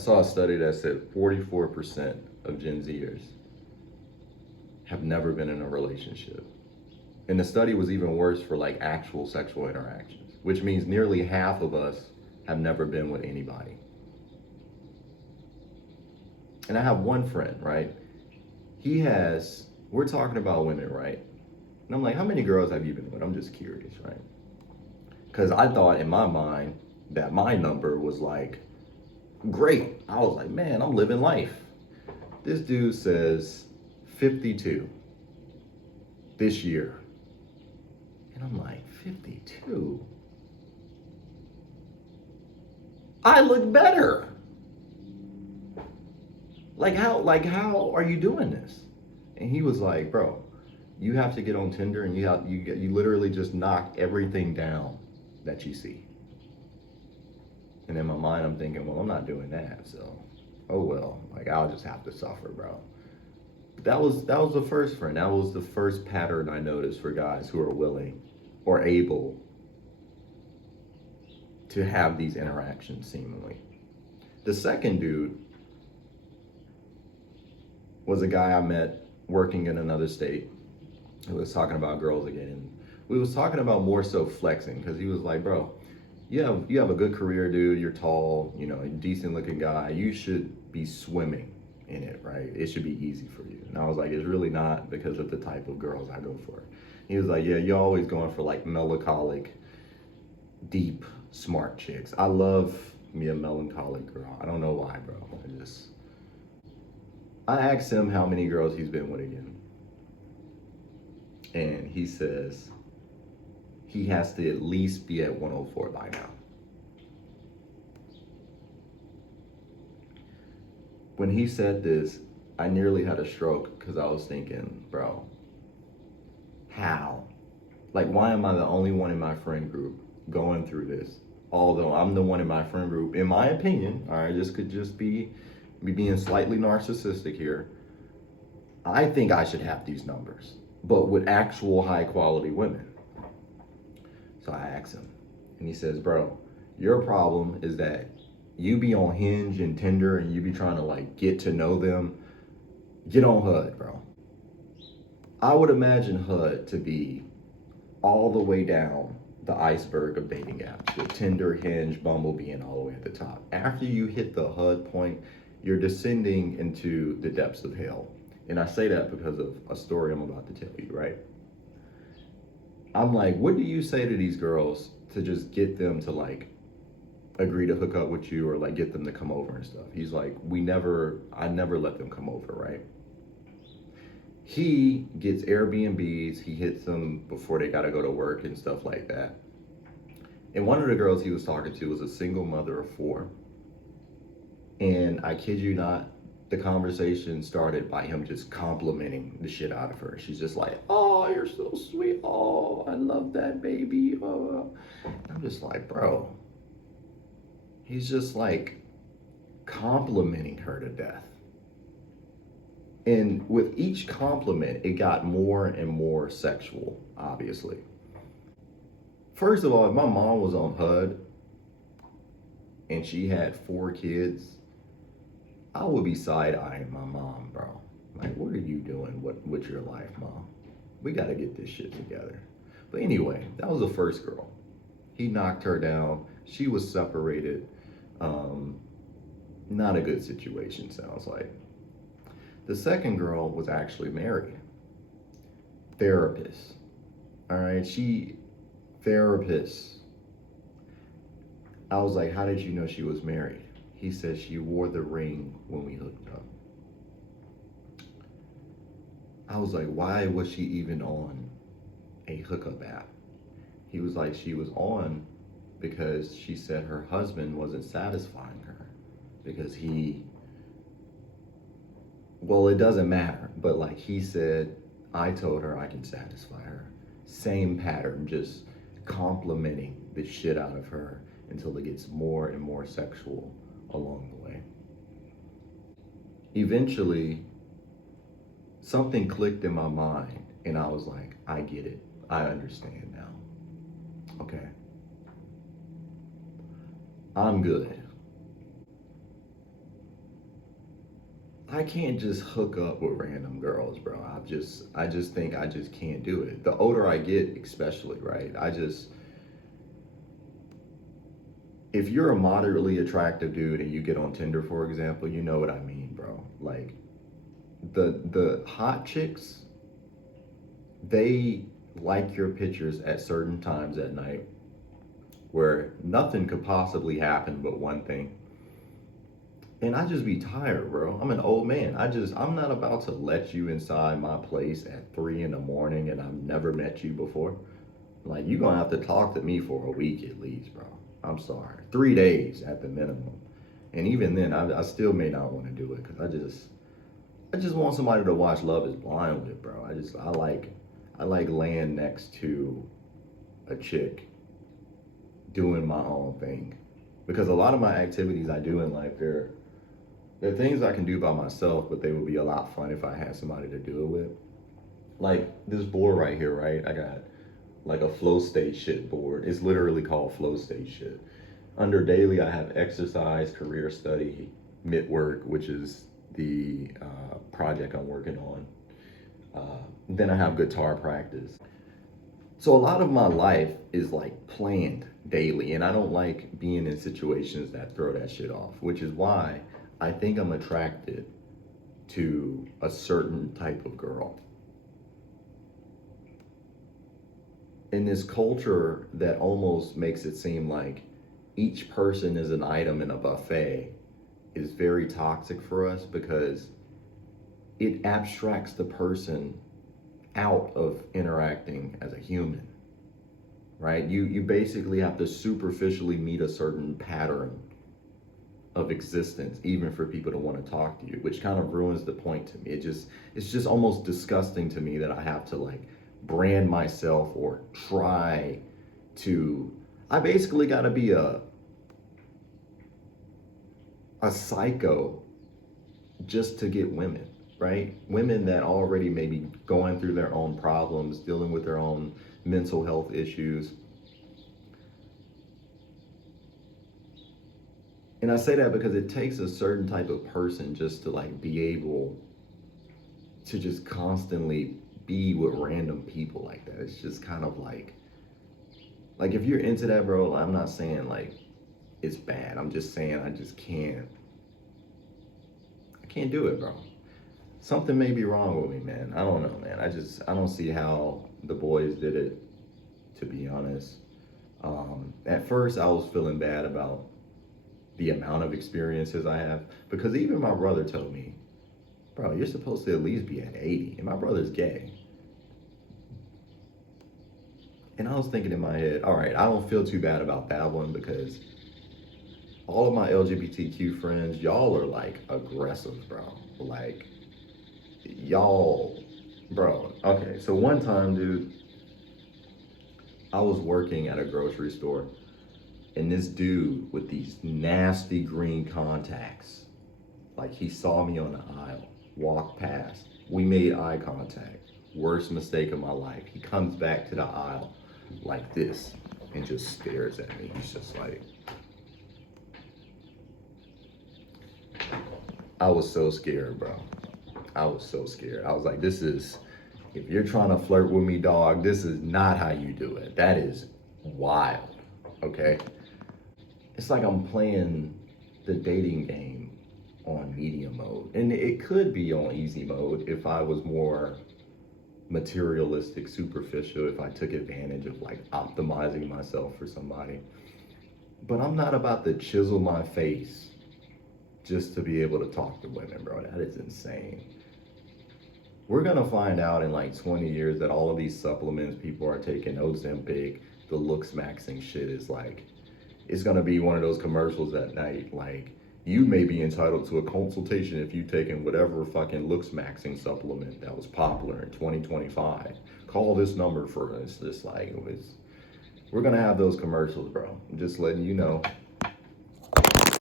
saw a study that said 44% of Gen Zers have never been in a relationship. And the study was even worse for like actual sexual interactions, which means nearly half of us have never been with anybody. And I have one friend, right? We're talking about women, right? And I'm like, how many girls have you been with? I'm just curious, right? Because I thought in my mind that my number was like great. I was like, man, I'm living life. This dude says 52 this year. And I'm like, 52? I look better. Like how are you doing this? And he was like, bro, you have to get on Tinder and you literally just knock everything down that you see. And in my mind I'm thinking, well, I'm not doing that, so oh well, like I'll just have to suffer, bro. That was the first friend. That was the first pattern I noticed for guys who are willing or able to have these interactions seemingly. The second dude was a guy I met working in another state who was talking about girls again. And we was talking about more so flexing because he was like, bro, you have a good career, dude. You're tall, a decent looking guy. You should be swimming in it, right? It should be easy for you. And I was like, it's really not because of the type of girls I go for. He was like, yeah, you're always going for like melancholic, deep, smart chicks. I love me a melancholic girl. I don't know why, bro. I asked him how many girls he's been with again. And he says he has to at least be at 104 by now. When he said this, I nearly had a stroke because I was thinking, bro, how? Like, why am I the only one in my friend group going through this? Although I'm the one in my friend group, in my opinion, all right, this could just be me being slightly narcissistic here. I think I should have these numbers, but with actual high quality women. So I asked him, and he says, bro, your problem is that you be on Hinge and Tinder and you be trying to like get to know them. Get on HUD, bro. I would imagine HUD to be all the way down the iceberg of dating apps with Tinder, Hinge, Bumble being all the way at the top. After you hit the HUD point, you're descending into the depths of hell. And I say that because of a story I'm about to tell you, right? I'm like, what do you say to these girls to just get them to like agree to hook up with you or like get them to come over and stuff? He's like, I never let them come over, right? He gets Airbnbs, he hits them before they gotta go to work and stuff like that. And one of the girls he was talking to was a single mother of four. And I kid you not, the conversation started by him just complimenting the shit out of her. She's just like, oh, you're so sweet. Oh, I love that baby. Oh. I'm just like, bro. He's just like complimenting her to death. And with each compliment, it got more and more sexual, obviously. First of all, if my mom was on HUD and she had 4 kids, I would be side-eyeing my mom, bro. Like, what are you doing with your life, mom? We got to get this shit together. But anyway, that was the first girl. He knocked her down. She was separated. Not a good situation, sounds like. The second girl was actually married. Therapist. All right, therapist. I was like, how did you know she was married? He said she wore the ring when we hooked up. I was like, why was she even on a hookup app? He was like, she was on because she said her husband wasn't satisfying her because well, it doesn't matter, but like he said, I told her I can satisfy her. Same pattern, just complimenting the shit out of her until it gets more and more sexual along the way. Eventually, something clicked in my mind, and I was like, I get it. I understand now. Okay. I'm good. I can't just hook up with random girls, bro. I just think I just can't do it. The older I get, especially, right? If you're a moderately attractive dude and you get on Tinder, for example, you know what I mean, bro. Like the hot chicks, they like your pictures at certain times at night where nothing could possibly happen but one thing. And I just be tired, bro. I'm an old man. I'm not about to let you inside my place at 3 in the morning and I've never met you before. Like, you gonna have to talk to me for a week at least, bro. I'm sorry. 3 days at the minimum. And even then, I still may not want to do it because I just want somebody to watch Love Is Blind with, bro. I like laying next to a chick doing my own thing. Because a lot of my activities I do in life, they're things I can do by myself, but they would be a lot fun if I had somebody to do it with. Like this board right here, right? I got like a flow state shit board. It's literally called flow state shit. Under daily, I have exercise, career study, mid work, which is the project I'm working on. Then I have guitar practice. So a lot of my life is like planned daily, and I don't like being in situations that throw that shit off, which is why I think I'm attracted to a certain type of girl. In this culture that almost makes it seem like each person is an item in a buffet is very toxic for us because it abstracts the person out of interacting as a human, right? You basically have to superficially meet a certain pattern of existence even for people to want to talk to you, which kind of ruins the point to me. It's just almost disgusting to me that I have to like brand myself or try to I basically got to be a psycho just to get women, right? Women that already may be going through their own problems, dealing with their own mental health issues. And I say that because it takes a certain type of person just to like be able to just constantly be with random people like that. It's just kind of like if you're into that, bro, I'm not saying like it's bad. I'm just saying I can't do it, bro. Something may be wrong with me, man. I don't know, man. I don't see how the boys did it, to be honest. At first I was feeling bad about the amount of experiences I have because even my brother told me, bro, you're supposed to at least be at 80. And my brother's gay. And I was thinking in my head, all right, I don't feel too bad about that one because all of my LGBTQ friends, y'all are like aggressive, bro. Like, y'all, bro. Okay, so one time, dude, I was working at a grocery store and this dude with these nasty green contacts, like he saw me on the aisle, walked past. We made eye contact. Worst mistake of my life. He comes back to the aisle like this and just stares at me. He's just like, I was so scared, bro. I was so scared. I was like, if you're trying to flirt with me, dog, this is not how you do it. That is wild, okay? It's like I'm playing the dating game on medium mode. And it could be on easy mode if I was more materialistic, superficial, if I took advantage of like optimizing myself for somebody. But I'm not about to chisel my face just to be able to talk to women, bro. That is insane. We're gonna find out in like 20 years that all of these supplements people are taking, Ozempic, the looks maxing shit is like, it's gonna be one of those commercials at night, like, you may be entitled to a consultation if you've taken whatever fucking looks maxing supplement that was popular in 2025. Call this number for us. Just like, we're gonna have those commercials, bro. I'm just letting you know.